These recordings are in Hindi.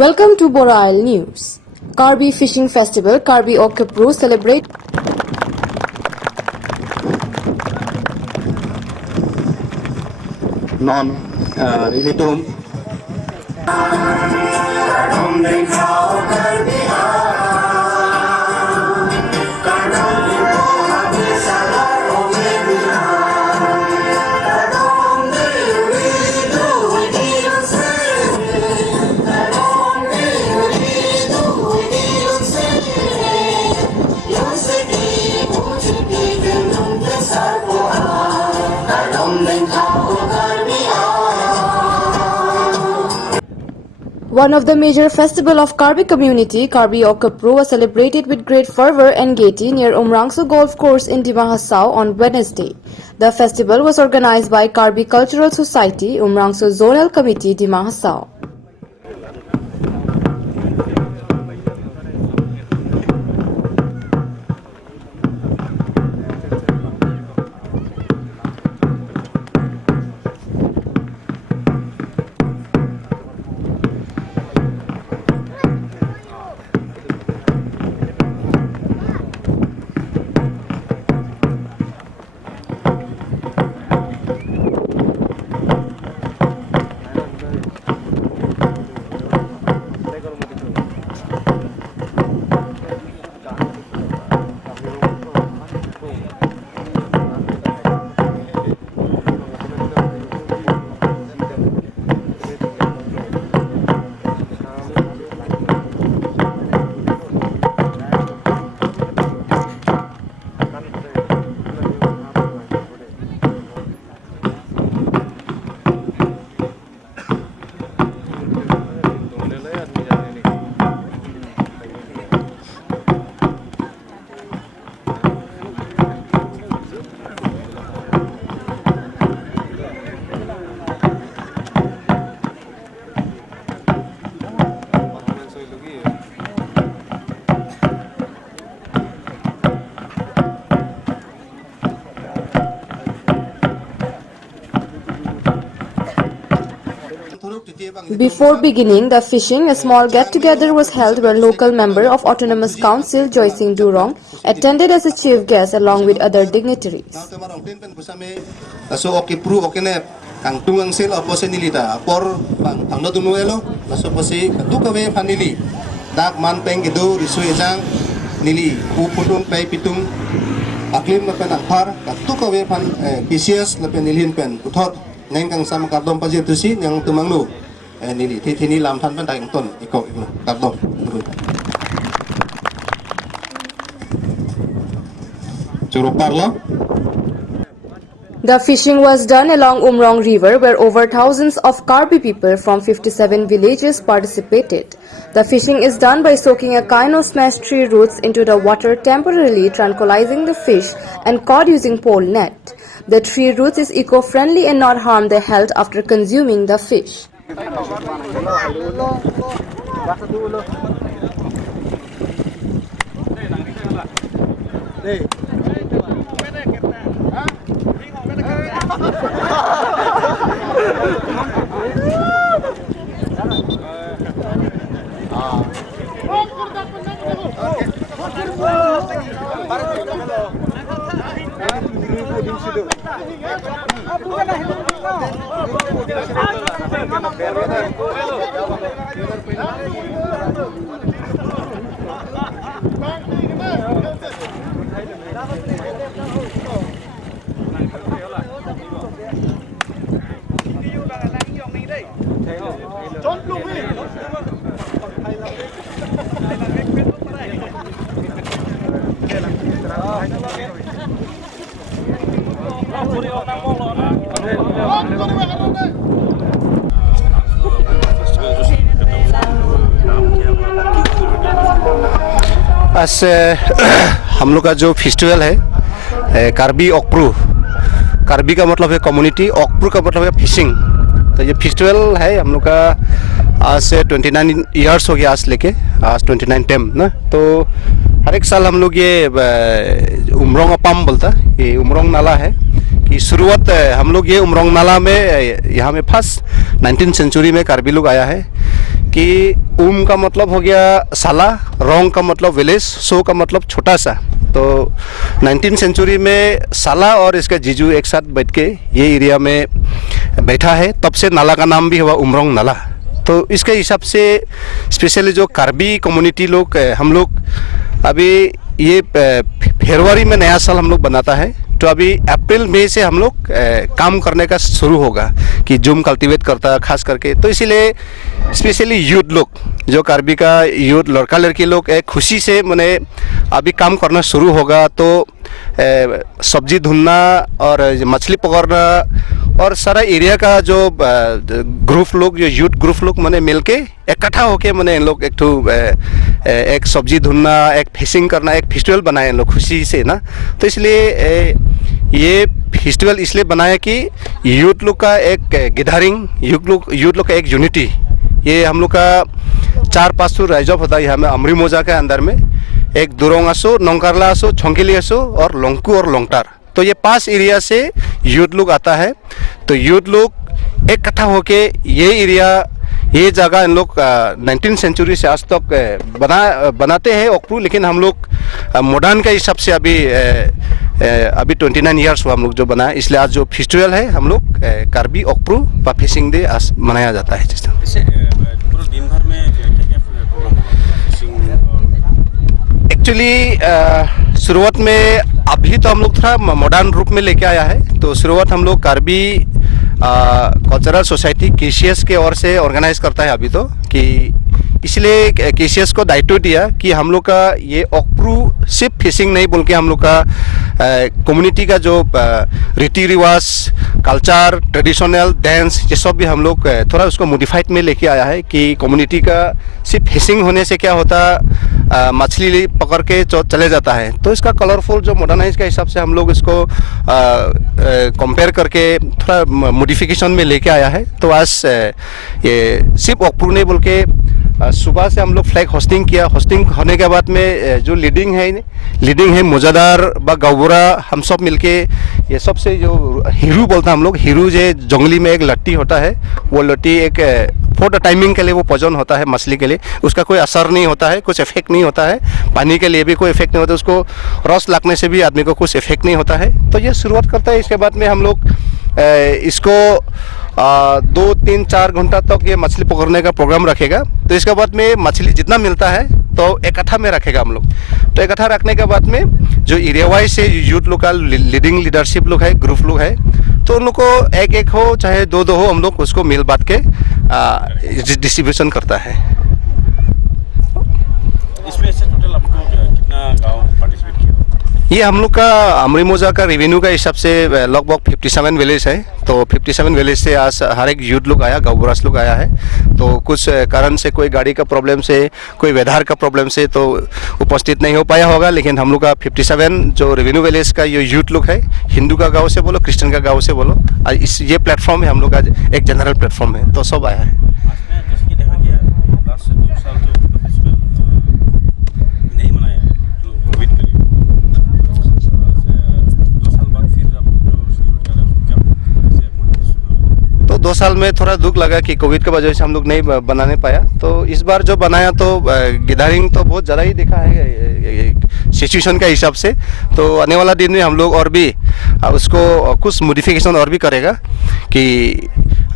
Welcome to Borail News. Karbi Fishing Festival, Karbi Okapru celebrate. Non, ini tuh. One of the major festival of Karbi community, Karbi Okapru, was celebrated with great fervor and gaiety near Umrangso Golf Course in Dima Hasao on Wednesday. The festival was organized by Karbi Cultural Society, Umrangso Zonal Committee, Dima Hasao. Before beginning the fishing, a small get-together was held where local member of Autonomous Council Joy Singh Durong attended as a chief guest along with other dignitaries. So Okapru okene kang tungang sil opo senilita por bang tangno tunuelo laso posi katukawe fanili dak man peng gitu risu ejang nili uputun pay pitung aklim na pen akpar katukawe fan PCS na pen nilhin pen uthot ngayon kang sama kardom pajitusi yang tumanglu nili tini lam than pen tayong ton ikaw kardom. Churuk parlo. The fishing was done along Umrong River where over thousands of Karbi people from 57 villages participated. The fishing is done by soaking a kind of smashed tree roots into the water, temporarily tranquilizing the fish and caught using pole net. The tree roots is eco-friendly and not harm the health after consuming the fish. आज हम लोग का जो फेस्टिवल है कार्बी ओकप्रू, कार्बी का मतलब है कम्युनिटी, ओकप्रू का मतलब है फिशिंग। तो ये फेस्टिवल है हम लोग का आज से 29 ईयर्स हो गया, आज लेके आज 29 टेम ना। तो हर एक साल हम लोग ये उमरोंग अपाम बोलता, ये उमरोंग नाला है कि शुरुआत हम लोग ये उमरोंग नाला में यहाँ में फर्स्ट 19th सेंचुरी में कार्बी लोग आया है। कि उम का मतलब हो गया साला, रोंग का मतलब विलेज, सो का मतलब छोटा सा। तो 19th सेंचुरी में साला और इसका जीजू एक साथ बैठ के ये एरिया में बैठा है, तब से नाला का नाम भी हुआ उमरोंग नाला। तो इसके हिसाब से स्पेशली जो कार्बी कम्युनिटी लोग, हम लोग अभी ये फरवरी में नया साल हम लोग बनाता है, तो अभी अप्रैल मई से हम लोग काम करने का शुरू होगा कि जूम कल्टीवेट करता है खास करके। तो इसीलिए स्पेशली यूथ लोग, जो कार्बी का यूथ लड़का लड़की लोग एक खुशी से मैंने अभी काम करना शुरू होगा। तो सब्जी धुलना और मछली पकड़ना और सारा एरिया का जो ग्रुप लोग, जो यूथ ग्रुप लोग मैंने मिलके इकट्ठा होके मैंने इन लोग एक सब्जी धुलना, एक फिशिंग करना, एक फेस्टिवल बनाए इन लोग खुशी से ना। तो इसलिए ये फेस्टिवल इसलिए बनाया कि यूथ लोग का एक गैदरिंग, यूथ लोग का एक यूनिटी, ये हम लोग का 4-5 सौ राइजॉब होता है यहाँ में अमरी मोजा के अंदर में, एक दुरोंग आसो, नोंकारला आसो, छोंकिली आसो और लोंगकू और लोंगटार। तो ये 5 एरिया से यूथ लोग आता है। तो यूथ लोग इकट्ठा होके ये एरिया, ये जगह इन लोग 19th सेंचुरी से आज तक बनाते हैं ओक्प्रू, लेकिन हम लोग मॉडर्न के हिसाब से अभी 29 ईयर्स हुआ हम लोग जो बनाया। इसलिए आज जो फेस्टिवल है हम लोग कार्बी ओक्प्रू बा फिशिंग डे आज मनाया जाता है। पूरा दिन भर में क्या प्रोग्राम एक्चुअली शुरुआत में अभी तो हम लोग थोड़ा मॉडर्न रूप में लेके आया है। तो शुरुआत हम लोग कार्बी कल्चरल सोसाइटी केसीएस के ओर से ऑर्गेनाइज करता है अभी तो, कि इसलिए केसीएस को दायित्व दिया कि हम लोग का ये ओक्प्रू सिर्फ फिशिंग नहीं बोल के हम लोग का कम्युनिटी का जो रीति रिवाज, कल्चर, ट्रेडिशनल डांस, ये सब भी हम लोग थोड़ा उसको मॉडिफाइड में लेके आया है कि कम्युनिटी का सिर्फ फिशिंग होने से क्या होता, मछली पकड़ के चले जाता है। तो इसका कलरफुल जो मॉडर्नाइज के हिसाब से हम लोग इसको कंपेयर करके थोड़ा मॉडिफिकेशन में लेके आया है। तो आज ये सिर्फ ओक्प्रू नहीं बोल के सुबह से हम लोग फ्लैग होस्टिंग किया। होस्टिंग होने के बाद में जो लीडिंग है मोजादार व गौबरा, हम सब मिलके ये सबसे जो हीरू बोलता हम लोग, हीरू जो जंगली में एक लट्टी होता है, वो लट्टी एक फॉर द टाइमिंग के लिए वो पॉइजन होता है मछली के लिए, उसका कोई असर नहीं होता है, कुछ इफेक्ट नहीं होता है, पानी के लिए भी कोई इफेक्ट नहीं होता, उसको रस लगने से भी आदमी को कुछ इफेक्ट नहीं होता है। तो ये शुरुआत करता है। इसके बाद में हम लोग इसको 2-3-4 घंटा तक ये मछली पकड़ने का प्रोग्राम रखेगा। तो इसके बाद में मछली जितना मिलता है तो इकट्ठा में रखेगा हम लोग। तो इकट्ठा रखने के बाद में जो एरिया वाइज से यूथ लोग का लीडिंग लीडरशिप लोग है, ग्रुप लोग है, तो उन लोग को एक हो चाहे दो हो, हम लोग उसको मिल बांट के डिस्ट्रीब्यूशन करता है। इसमें से टोटल आपको कितना गांव पार्टिसिपेट किया? ये हम लोग का अमरी मोजा का रेवेन्यू का हिसाब से लगभग 57 विलेज है। तो 57 विलेज से आज हर एक यूथ लोग आया, गौबरास लोग आया है। तो कुछ कारण से, कोई गाड़ी का प्रॉब्लम से, कोई वेधार का प्रॉब्लम से तो उपस्थित नहीं हो पाया होगा, लेकिन हम लोग का 57 जो रेवेन्यू विलेज का ये यूथ लोग है, हिंदू का गाँव से बोलो, क्रिश्चियन का गाँव से बोलो, इस ये प्लेटफॉर्म है हम लोग का, एक जनरल प्लेटफॉर्म है, तो सब आया है। जैसे कि देखा गया लास्ट 2 साल तो फेस्टिवल नहीं मनाया है जो कोविड के लिए। 2 साल बाद फिर आप लोग जो सेलिब्रेट कर रहे हो, क्या कैसे मोटिवेशन? तो 2 साल में थोड़ा दुख लगा कि कोविड की वजह से हम लोग नहीं बनाने पाया। तो इस बार जो बनाया तो गैदरिंग तो बहुत ज़्यादा ही दिखा है सिचुएशन के हिसाब से। तो आने वाला दिन में हम लोग और भी उसको कुछ मॉडिफिकेशन और भी करेगा कि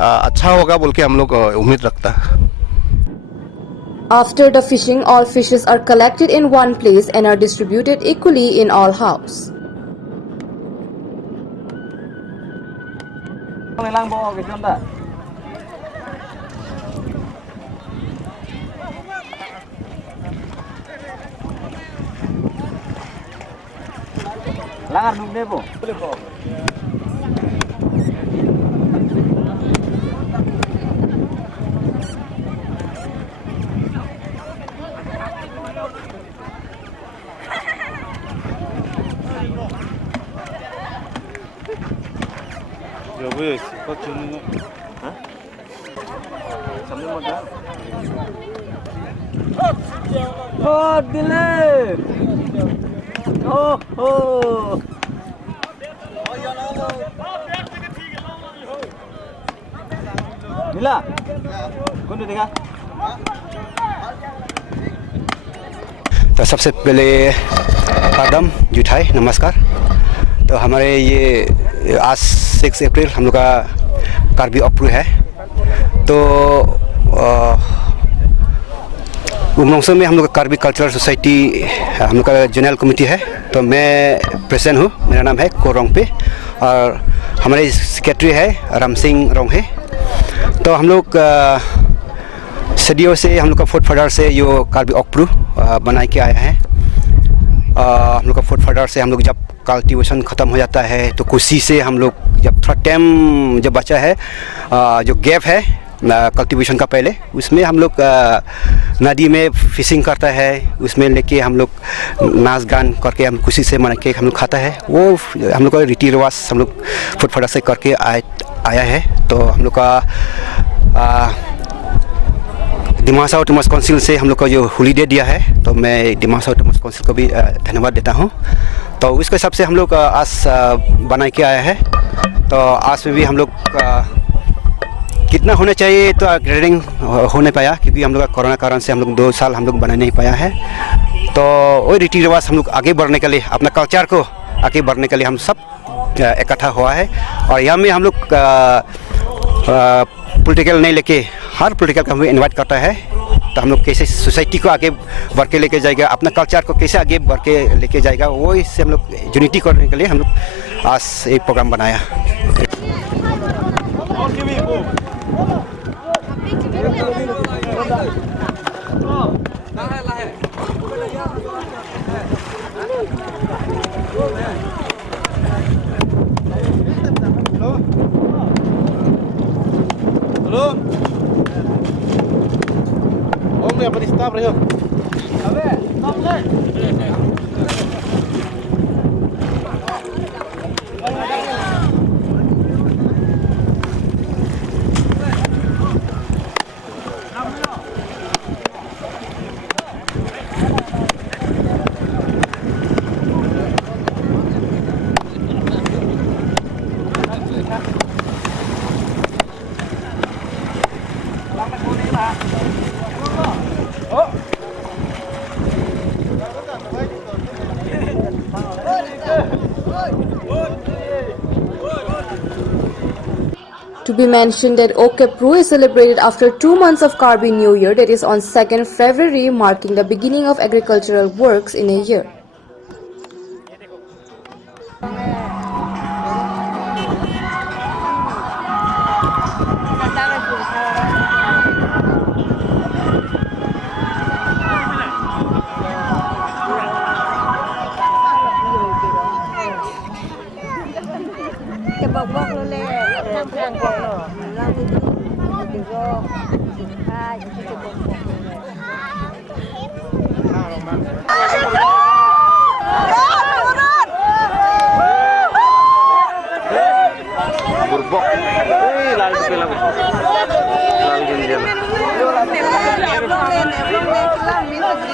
अच्छा होगा बोल के हम लोग उम्मीद रखता है। After the fishing, all fishes are collected in one place and are distributed equally in all house. Langar nung debo. 여보에 스팟 주는 거? Sambil modal. Oh, delay. Oh, oh. Mila. Kundu tiga. तो सबसे पहले आदम जुठाई नमस्कार। तो हमारे ये आज 6 अप्रैल हम लोग का कार्बी ऑक्प्रू है। तो उमरंगसो में हम लोग का कार्बी कल्चरल सोसाइटी हम लोग का जनरल कमेटी है। तो मैं प्रेसिडेंट हूँ, मेरा नाम है को रोंगपे और हमारे सेक्रेटरी है राम सिंह रोंगे। तो हम लोग सदियों से हम लोग का फोर्ट फादर से यो कार्बी ऑक्प्रू बना के आया है। हम लोग का फोर्ट फादर से हम लोग जब कल्टीवेशन ख़त्म हो जाता है तो कुशी से हम लोग जब थोड़ा टाइम जब बचा है जो गैप है कल्टीवेशन का पहले, उसमें हम लोग नदी में फिशिंग करता है, उसमें लेके हम लोग नाच गान करके हम खुशी से मना के हम लोग खाता है। वो हम लोग का रीति रिवाज हम लोग फोर्ट फादर से करके आया है। तो हम लोग का दिमासा ऑटोनॉमस काउंसिल से हम लोग को जो हॉलीडे दिया है, तो मैं दिमासा ऑटोनॉमस काउंसिल को भी धन्यवाद देता हूँ। तो उसके हिसाब से हम लोग आज बना के आया है। तो आज में भी हम लोग कितना होना चाहिए तो ग्रेडिंग हो नहीं पाया, क्योंकि हम लोग का कोरोना कारण से हम लोग 2 साल हम लोग बना नहीं पाया है। तो वही रीति रिवाज हम लोग आगे बढ़ने के लिए, अपना कल्चर को आगे बढ़ने के लिए हम सब इकट्ठा हुआ है। और यहाँ में हम लोग पॉलिटिकल नहीं लेके हर पॉलिटिकल का हमें इन्वाइट करता है। तो हम लोग कैसे सोसाइटी को आगे बढ़ के लेके जाएगा, अपना कल्चर को कैसे आगे बढ़ के लेके जाएगा, वो इससे हम लोग यूनिटी करने के लिए हम लोग आज एक प्रोग्राम बनाया। To be mentioned that Okepru is celebrated after 2 months of Karbi New Year, that is on 2nd February, marking the beginning of agricultural works in a year.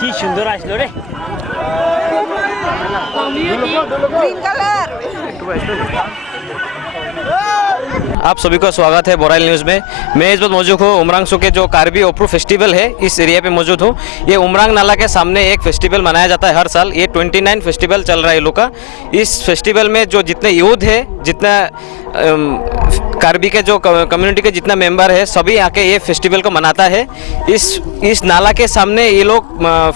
কি সুন্দর আসলো রে ग्रीन कलर। आप सभी का स्वागत है बोराइल न्यूज़ में। मैं इस वक्त मौजूद हूँ उमरांगसो के जो कार्बी ऑक्प्रू फेस्टिवल है इस एरिया पे मौजूद हूँ। ये उमरांग नाला के सामने एक फेस्टिवल मनाया जाता है हर साल। ये 29 फेस्टिवल चल रहा है लोग का। इस फेस्टिवल में जो जितने यूथ है, जितना कार्बी के जो कम्युनिटी के जितना मेंबर है, सभी आके ये फेस्टिवल को मनाता है। इस नाला के सामने ये लोग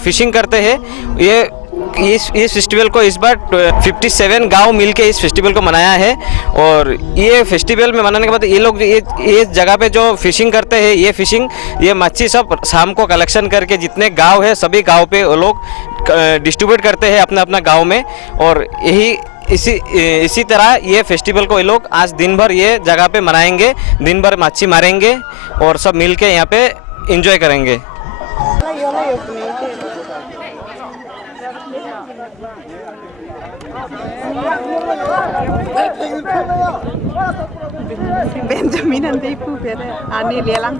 फिशिंग करते हैं। इस फेस्टिवल को इस बार 57 गांव मिलके इस फेस्टिवल को मनाया है। और ये फेस्टिवल में मनाने के बाद ये लोग ये जगह पे जो फिशिंग करते हैं, ये मच्छी सब शाम को कलेक्शन करके जितने गांव है सभी गांव पे वो लोग डिस्ट्रीब्यूट करते हैं अपना अपना गांव में। और इसी तरह ये फेस्टिवल को ये लोग आज दिन भर ये जगह पे मनाएंगे, दिन भर मच्छी मारेंगे और सब मिल के यहाँ पे इंजॉय करेंगे। Benjamin nanti pupere, ani lelang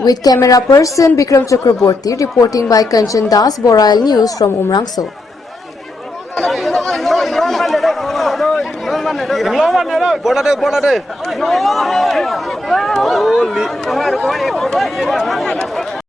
With camera person Bikram Chakraborty reporting by Kanchan Das, Borail News from Umrangso. बड़ा दे